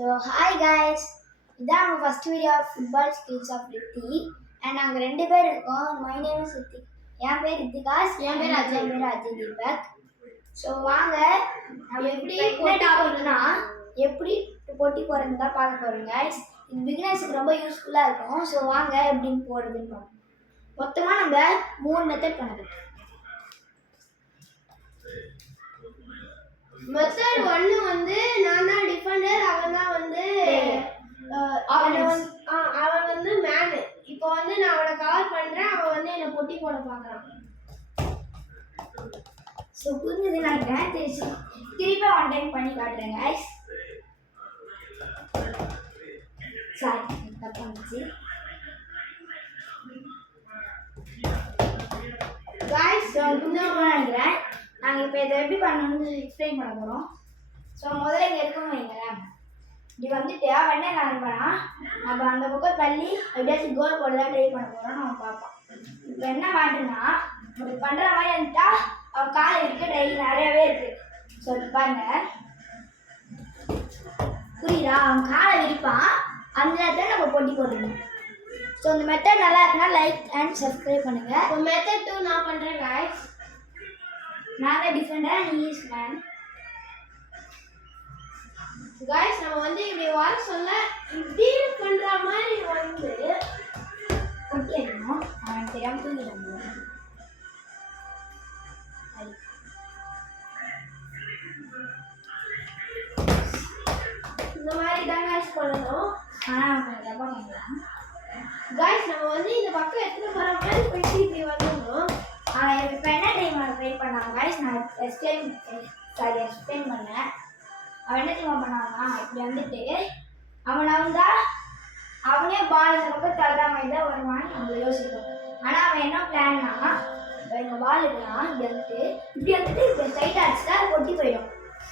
So hi guys, இதான் நம்ம first video of football skills of Rithi and நாங்க ரெண்டு பேர் இருக்கோம். My name is Rithi. என் பேர் ரித்திகாஸ், என் பேர் அஜய் தீபக். ஸோ வாங்க நம்ம எப்படி போட்டி போகிறதுன்னு தான் பார்க்க போகிறோம் guys. இது பிகினர்ஸுக்கு ரொம்ப யூஸ்ஃபுல்லாக இருக்கும். ஸோ வாங்க எப்படின்னு போகிறதுன்னு பார்ப்போம். மொத்தமாக நம்ம 3 மெத்தட் பண்ணுறோம். மெத்தட் 1 வந்து நான் தான் டிஃபெண்டர், அவன் தான் வந்து அவன் வந்து மேன். இப்போ வந்து நான் அவனை கவர் பண்றேன், அவன் வந்து என்ன பொட்டி போட பார்க்கறான். ஸோ புரிஞ்சது நினைக்கிறேன். திருப்பி ஒன் டைம் பண்ணி காட்டுறேன் guys. Sorry தப்பாச்சு guys. நினைக்கிறேன் நாங்கள் இப்போ இதை எப்படி பண்ணணும்னு எக்ஸ்பிளைன் பண்ண போகிறோம். ஸோ முதல்ல இங்கே இருக்கோம் வைங்களேன். இப்படி வந்துட்டு அவன் என்ன நினைப்பானா, நம்ம அந்த பக்கம் தள்ளி எப்படியாச்சும் கோல் போட தான் ட்ரை பண்ண போகிறோம் நம்ம பார்ப்போம். இப்போ என்ன மாட்டுன்னா அப்படி பண்ணுற மாதிரி வந்துட்டா அவன் காலை விட்டு ட்ரை நிறையவே இருக்குது. ஸோ இப்போ பாருங்க, புரியுதா? அவன் காலை விரிப்பான், அந்த நேரத்தில் நம்ம போட்டி போடணும். ஸோ இந்த மெத்தட் நல்லா இருக்குன்னா லைக் அண்ட் சப்ஸ்கிரைப் பண்ணுங்கள். இப்போ மெத்தட் 2 நான் பண்ணுறேன் guys. நான் தான் டிஃபெண்டர், நீ இஸ் மேன். guys நம்ம வந்து இப்படி வர சொல்ல இப்படி பண்ற மாதிரி வந்து கொட்டி அடிக்கணும். அவன் தெரியாமல் தூங்கிடுவாங்க. இந்த மாதிரி தான் guys பண்ணணும். ஆனால் அவன் கொஞ்சம் தப்பாக பண்ணலாம். guys நம்ம வந்து இந்த பக்கம் எடுத்துட்டு போற மாதிரி போயிட்டு இப்படி வரணும். அவன் இப்போ என்ன டைம் ட்ரை பண்ணான் guys, நான் எக்ஸ்பிளைன் பண்ணேன். அவன் என்ன டைம் பண்ணான்னா இப்படி வந்துட்டு அவனை வந்தா அவனே பால் இந்த பக்கம் தள்ளுற மாதிரி தான் வருவான்னு நம்ம யோசிப்போம். ஆனால் அவன் என்ன பிளான்னா, இப்போ எங்கள் பால் இருக்குன்னா இப்படி வந்துட்டு இப்போ ஸ்ட்ரைட்டாக அடிச்சுட்டா கொட்டி போயிடும்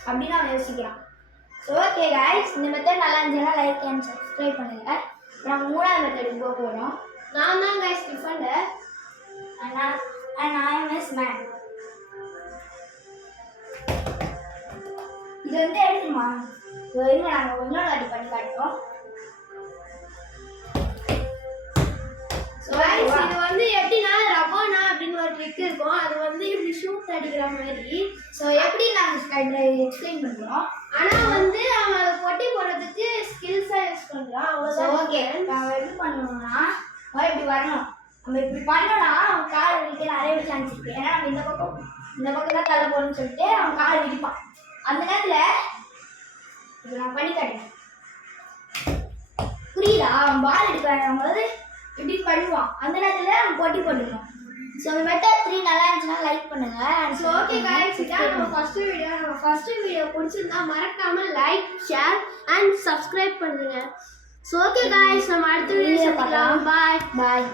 அப்படின்னு அவன் யோசிக்கிறான். ஸோ ஓகே guys, இந்த மெத்தட் நல்லா இருந்துச்சுன்னா லைக் அண்ட் சப்ஸ்கிரைப் பண்ணுங்கள். இப்போ நம்ம 3ஆவது மெத்தடுக்கு போக போகிறோம். நான் தான் guys Defender and I am his man. இது வந்து எப்படிமா இவங்க நாங்கள் இன்னொரு வாட்டி பண்ணி காட்டுறோம். இது வந்து எப்படின்னா ரபானா அப்படின்னு ஒரு ட்ரிக் இருக்கும். அது வந்து இப்படி ஷூட் அடிக்கிற மாதிரி. ஸோ எப்படி நாங்கள் எக்ஸ்பிளைன் பண்ணுறோம். ஆனால் வந்து அவன் அதை பொட்டி போடுறதுக்கு ஸ்கில்ஸாக யூஸ் பண்ணுறான். அவ்வளோதான். ஓகே, நம்ம எப்படி பண்ணணும்னா இப்படி வரணும். நம்ம இப்படி பண்ணோம்னா அவன் காலை விரிக்க நிறைய சான்ஸ் இருக்கு. ஏன்னா நம்ம இந்த பக்கம் தான் தலை போடணும்னு சொல்லிட்டு அவன் காலை விரிப்பான். அந்த நேரத்தில் இப்போ நான் பண்ணி காட்டுறேன், புரியுதா? அவன் பால் எடுக்க வரும்போது இப்படி பண்ணுவான். அந்த நேரத்தில் அவன் போட்டி போட்டுக்கணும். ஸோ இந்த மெத்தட் 3 நல்லா இருந்துச்சுன்னா லைக் பண்ணுங்க. ஸோ ஓகே guys, இதான் நம்ம ஃபர்ஸ்ட் வீடியோ. நம்ம ஃபர்ஸ்ட் வீடியோ பிடிச்சிருந்தா மறக்காம லைக், ஷேர் அண்ட் சப்ஸ்கிரைப் பண்ணுங்க. ஸோ ஓகே guys, நம்ம அடுத்த வீடியோ பார்க்கலாம். பாய்.